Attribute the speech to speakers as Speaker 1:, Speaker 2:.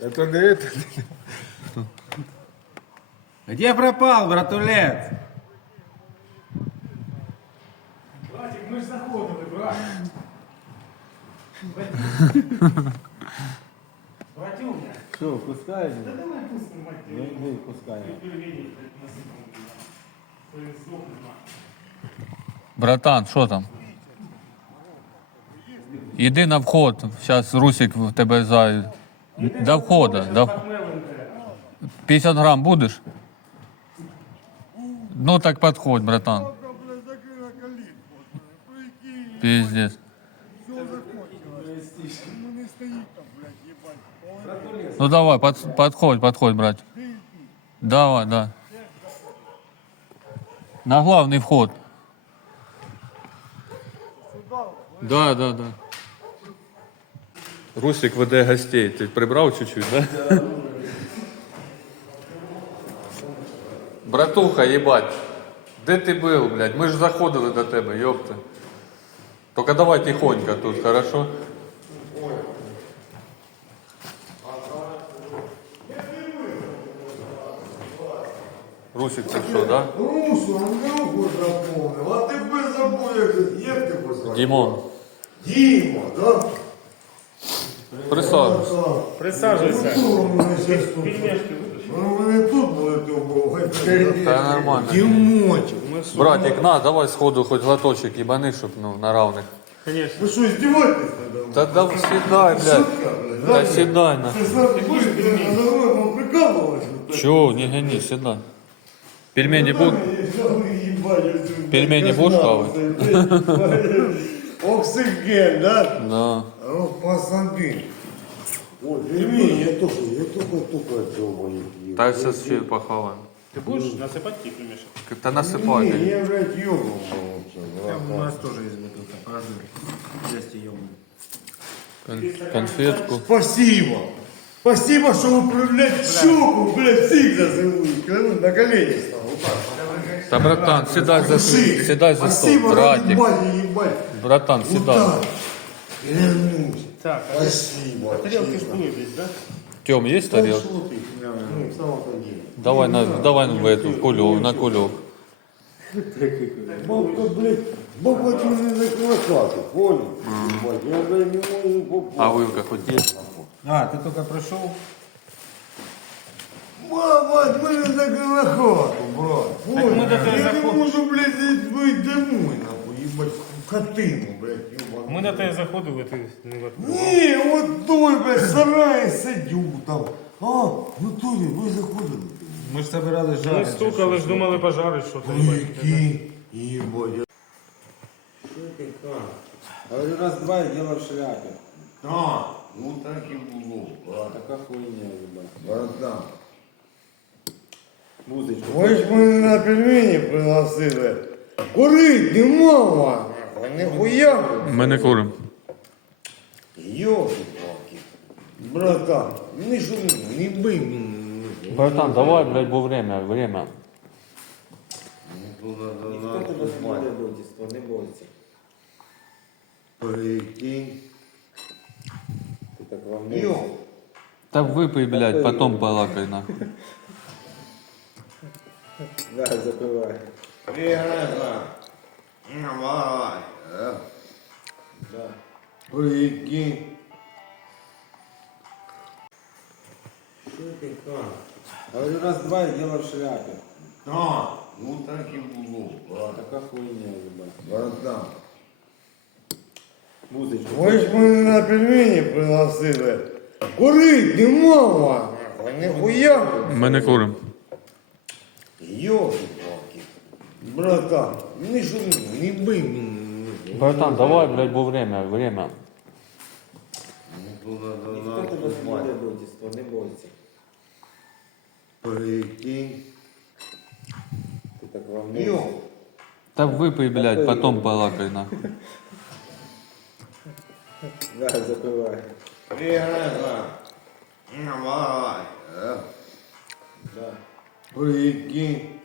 Speaker 1: Это не это.
Speaker 2: Где пропал, братулец?
Speaker 3: Братик, ми ж заходили, брат. Братюня.
Speaker 2: Что, пускаешь?
Speaker 3: Та давай пустимо, мать.
Speaker 2: Ну, иди, пускай.
Speaker 4: Братан, що там? Іди на вход. Зараз Русик в тебе за. До входа. До... 50 грам будеш? Ну так підходь, братан. Пиздец. Ну давай, под, подходь, подходь, брат. Давай, да. На главный вход. Да, да, да. Русик веде гостей. Ти прибрав чуть-чуть, да? Братуха, їбать. Де ти був, блядь? Ми ж заходили до тебе, йопта. Только давай тихонько тут, хорошо? Русик, це що, да?
Speaker 1: Русу, Андрюху запомнив, а тебе забув, як, як тебе звати?
Speaker 4: Дімон,
Speaker 1: Діма, да?
Speaker 4: присаджуйся.
Speaker 3: Присаджуйся.
Speaker 1: Ну, мене щас тут.
Speaker 3: Пельмешки
Speaker 1: Ну, мене тут будете вбивати.
Speaker 4: Та нормально.
Speaker 1: Дімочок.
Speaker 4: Братик, на, давай сходу хоть глоточек ебани, щоб ну, на равних.
Speaker 3: Конечно.
Speaker 1: Ви що, здіваєтесь надо мною?
Speaker 4: Та да сідай, блядь.
Speaker 1: Шутка, блядь,
Speaker 4: Та
Speaker 1: да?
Speaker 4: сідай на.
Speaker 1: Ти знаєш, ти надо мною вам прикалувалась?
Speaker 4: Чё, не гони, сідай. Пельмени будут? Пельмени будешь хавать?
Speaker 1: Оксиген, да?
Speaker 4: Да.
Speaker 1: Ну, посади. Ой, пельмени, я только, я только, только этого ем.
Speaker 4: Так сейчас ще похаваем.
Speaker 3: Ты будешь насыпать ті пельмешек?
Speaker 4: Та
Speaker 1: Не,
Speaker 4: насипай.
Speaker 1: я, блядь, ёбал.
Speaker 2: У нас тоже есть бутылка, положи. Есть ее.
Speaker 4: Кон- Конфетку.
Speaker 1: Спасибо. Спасибо, что вы, блядь, щеку, блядь, всех зазовут. На колени стал. Вот так.
Speaker 4: Та братан, сідай за стол.
Speaker 1: Души.
Speaker 4: Сідай за стол.
Speaker 1: Спасибо, ради
Speaker 4: Братик.
Speaker 1: бати, ебать.
Speaker 4: Братан,
Speaker 1: Вот
Speaker 4: сідай.
Speaker 1: так. Клянусь.
Speaker 3: Так,
Speaker 1: Спасибо.
Speaker 3: тарелки ж були десь, да?
Speaker 4: Тем, есть
Speaker 1: Что
Speaker 4: тарелка?
Speaker 1: ты? Ну, в самом-то деле.
Speaker 4: Давай на, давай в эту, в кулек, на кулек.
Speaker 1: Бабка, блядь, бабка ты не закрывала, понял? Ебать, я, блядь, не могу попасть.
Speaker 4: А вилка хоть есть?
Speaker 2: А, ты только пришел?
Speaker 1: Баба, от мене закрила хату, брат. Понял?
Speaker 3: ми до тебе
Speaker 1: я не
Speaker 3: заход-
Speaker 1: можу, блядь, вийти домой, нахуй, ебать, в хатину, блядь, ебать.
Speaker 3: Ми на тебе заходили, ти не відкривав.
Speaker 1: Ні, от той, блядь, в сараї сидю там. А, ну Толі, ви заходили?
Speaker 2: Мы же собирались
Speaker 3: Ми
Speaker 2: жарить.
Speaker 3: стукали, ж думали пожарить що.
Speaker 1: Ну, які, ебать. я-
Speaker 2: Что ты как? Говорю, раз-два и дело в шляпе.
Speaker 1: А, ну так і було, брат.
Speaker 2: Такая хуйня, ебать.
Speaker 1: Братан.
Speaker 2: Музычку.
Speaker 1: Ви ж мене на пельмені пригласили. Курить нема вам, нахуй, ніхуя.
Speaker 4: Ми не курим.
Speaker 1: Ёлки-палки. Братан, не шуми, не бий мене.
Speaker 4: Братан, давай, блядь, бо время, время.
Speaker 2: Никто тебя не бойтесь, не бойся.
Speaker 1: Прикинь.
Speaker 2: Ты так вам
Speaker 1: Йо.
Speaker 4: Та випий, блядь, потом балакай нахуй.
Speaker 2: Да, закрывай.
Speaker 1: Пригроза. Давай.
Speaker 2: Да.
Speaker 1: Прикинь.
Speaker 2: Что ты как? Говорю, раз-два и дело в шляпе.
Speaker 1: А, ну так і було, брат.
Speaker 2: Такая хуйня, ебать.
Speaker 1: Братан.
Speaker 2: Музычку.
Speaker 1: Ви ж мене на пельмені пригласили. Курить нема вам, нахуй, ніхуя.
Speaker 4: Ми не курим.
Speaker 1: Ёлки-палки. Братан, не шуми, не бий мене.
Speaker 4: Братан, давай, блядь, бо время, время.
Speaker 2: Никто тебя не бойтесь, не бойся.
Speaker 1: Прикинь.
Speaker 2: Ты так вам
Speaker 1: Йо.
Speaker 4: Та випий, блядь, потом балакай нахуй.
Speaker 2: Да, закрывай.
Speaker 1: Пригроза. Давай.
Speaker 2: Да.
Speaker 1: Прикинь.